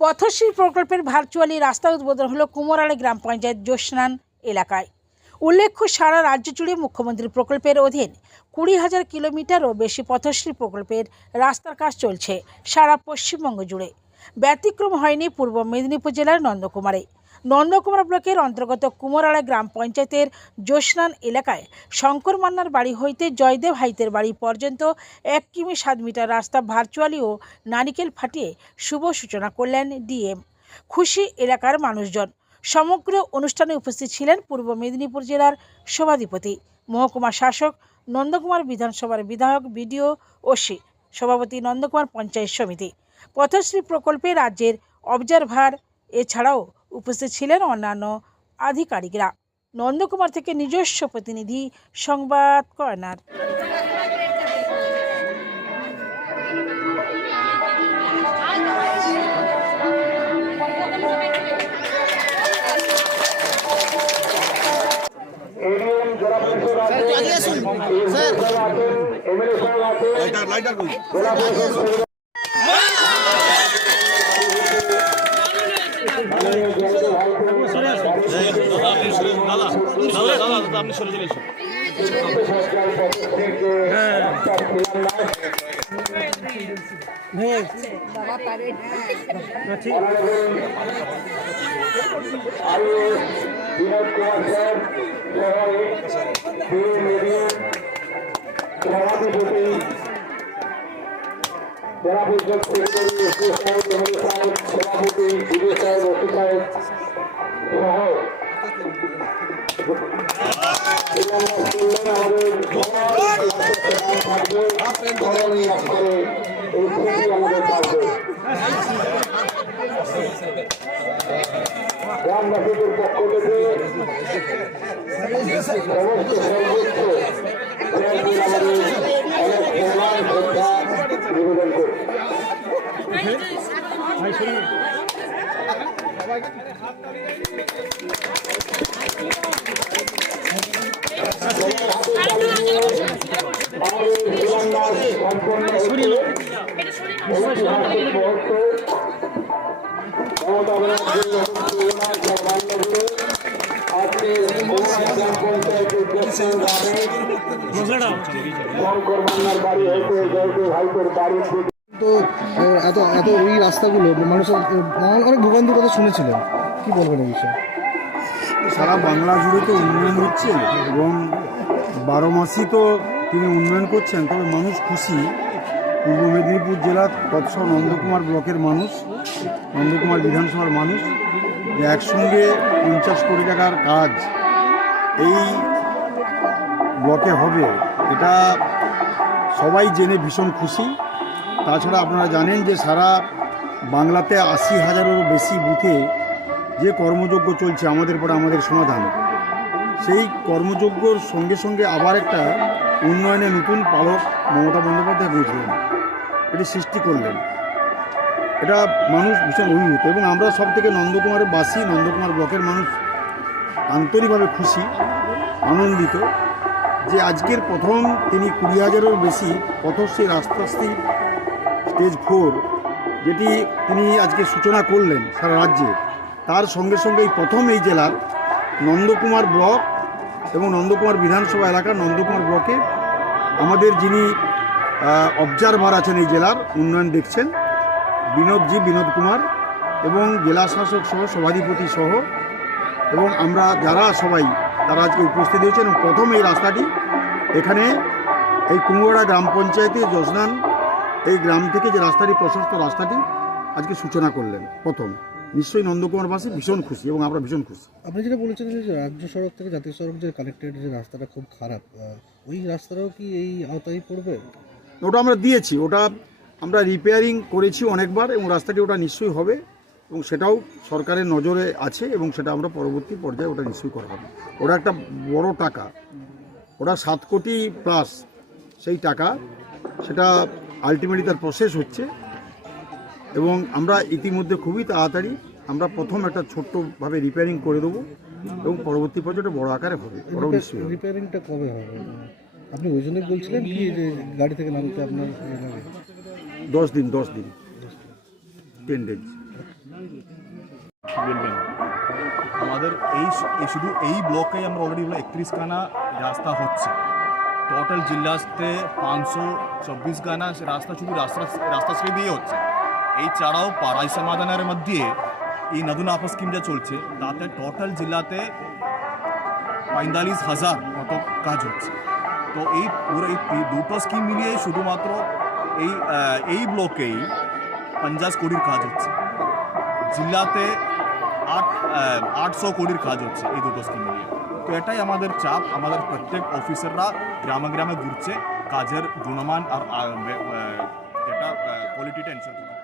পথশ্রী প্রকল্পের ভার্চুয়ালি রাস্তা উদ্বোধন হলো কুমোরালী গ্রাম পঞ্চায়েত জোসনান এলাকায়। উল্লেখ্য, সারা রাজ্য জুড়ে মুখ্যমন্ত্রী প্রকল্পের অধীন 20,000 কিলোমিটারও বেশি পথশ্রী প্রকল্পের রাস্তার কাজ চলছে সারা পশ্চিমবঙ্গ জুড়ে। ব্যতিক্রম হয়নি পূর্ব মেদিনীপুর জেলার নন্দকুমার ব্লকের অন্তর্গত কুমোরালী গ্রাম পঞ্চায়েতের জোসনান এলাকায় শঙ্কর মান্নার বাড়ি হইতে জয়দেব হাইতের বাড়ি পর্যন্ত 1 কিমি 7 মিটার রাস্তা ভার্চুয়ালি ও নারিকেল ফাটিয়ে শুভ সূচনা করলেন ডিএম। খুশি এলাকার মানুষজন। সমগ্র অনুষ্ঠানে উপস্থিত ছিলেন পূর্ব মেদিনীপুর জেলার সভাধিপতি, মহকুমা শাসক, নন্দকুমার বিধানসভার বিধায়ক, বিডিও, ওসি, সভাপতি, নন্দকুমার পঞ্চায়েত সমিতি, পথশ্রী প্রকল্পে রাজ্যের অবজারভার, এছাড়াও উপস্থিত ছিলেন অন্যান্য আধিকারিকরা। নন্দকুমার থেকে নিজস্ব প্রতিনিধি সংবাদ কর্নার। আপনি সরে চলে এসুন। বিনোদ কুমার স্যার সভাপতি জেলা পরিষদ সভাপতি বিজয় সাহেব, ওসি সাহেব গ্রামবাসীদের পক্ষ থেকে সমস্ত সর্বোচ্চ অনেক সম্মান শ্রদ্ধা নিবেদন করি। তো এত এত এই রাস্তাগুলো মানুষের অনেক ভোগান্তির কথা শুনেছিলেন, কি বলবেন এই বিষয়ে? সারা বাংলা জুড়ে তো উন্নয়ন হচ্ছে এবং 12 মাসই তো তিনি উন্নয়ন করছেন। তবে মানুষ খুশি, পূর্ব মেদিনীপুর জেলার তৎসহ নন্দকুমার ব্লকের মানুষ, নন্দকুমার বিধানসভার মানুষ, যে একসঙ্গে 50 কোটি টাকার কাজ এই ব্লকে হবে, এটা সবাই জেনে ভীষণ খুশি। তাছাড়া আপনারা জানেন যে সারা বাংলাতে 80,000-এরও বেশি বুথে যে কর্মযজ্ঞ চলছে আমাদের পরে আমাদের সমাধান, সেই কর্মযজ্ঞর সঙ্গে সঙ্গে আবার একটা উন্নয়নের নতুন পালক মমতা বন্দ্যোপাধ্যায় বুঝলেন, এটি সৃষ্টি করলেন। এটা মানুষ ভীষণ অভিভূত এবং আমরা সব থেকে নন্দকুমারের বাসী, নন্দকুমার ব্লকের মানুষ আন্তরিকভাবে খুশি, আনন্দিত যে আজকের প্রথম তিনি 20,000-এরও বেশি পথশ্রী রাস্তাশ্রী স্টেজ 4 যেটি তিনি আজকে সূচনা করলেন সারা রাজ্যে, তার সঙ্গে সঙ্গে এই প্রথম এই জেলার নন্দকুমার ব্লক এবং নন্দকুমার বিধানসভা এলাকার নন্দকুমার ব্লকে আমাদের যিনি অবজারভার আছেন এই জেলার উন্নয়ন দেখছেন, বিনোদ কুমার এবং জেলা শাসক সহ সভাধিপতি সহ এবং আমরা যারা সবাই তারা আজকে উপস্থিত হয়েছেন। এবং প্রথম এই রাস্তাটি এখানে এই কুমোরালী গ্রাম পঞ্চায়েতে জোসনান এই গ্রাম থেকে যে রাস্তাটি, প্রশস্ত রাস্তাটি আজকে সূচনা করলেন প্রথম। নিশ্চয়ই নন্দকুমারবাসী ভীষণ খুশি এবং আমরা ভীষণ খুশি। আপনি যেটা বলেছেন যে রাজ্য সড়ক থেকে জাতীয় সড়ক যে কানেক্টেড যে রাস্তাটা খুব খারাপ, ওই রাস্তাটাও কি এই আওতায় পড়বে? ওটা আমরা দিয়েছি, ওটা আমরা রিপেয়ারিং করেছি অনেকবার এবং রাস্তাটি ওটা নিশ্চয়ই হবে এবং সেটাও সরকারের নজরে আছে এবং সেটা আমরা পরবর্তী পর্যায়ে ওটা নিশ্চয়ই করা হবে। ওটা একটা বড় টাকা, ওটা 7 কোটি প্লাস সেই টাকা, সেটা আলটিমেটলি তার প্রসেস হচ্ছে এবং আমরা ইতিমধ্যে খুবই তাড়াতাড়ি আমরা প্রথম একটা ছোট্টভাবে রিপেয়ারিং করে দেবো এবং পরবর্তী পর্যায়ে বড় আকারে হবে। রিপেয়ারিংটা কবে হবে? আপনি ওই জন্যই বলছিলেন কি যে গাড়ি থেকে নামতে আপনার 10 দিন 10 days। বলবেন আমাদের শুধু এই ব্লকেই আমরা অলরেডি 31খানা রাস্তা হচ্ছে টোটাল জেলাতে 524খানা রাস্তা শুধু রাস্তাশ্রী দিয়ে হচ্ছে। এই ছাড়াও পাড়াই সমাধানের মধ্যে এই নতুন আপস স্কিম যা চলছে তাতে টোটাল জেলাতে 45,000 মতো কাজ হচ্ছে। তো এই পুরো এই দুটো স্কিম মিলিয়ে শুধুমাত্র এই ব্লকেই 50 কোটির কাজ হচ্ছে, জেলাতে 800 কোটির কাজ হচ্ছে এই দুটো স্কিম মিলিয়ে। তো এটাই আমাদের চাপ, আমাদের প্রত্যেক অফিসাররা গ্রামে গ্রামে ঘুরছে কাজের গুণমান আর এটা কোয়ালিটিটা এনশোর করতে।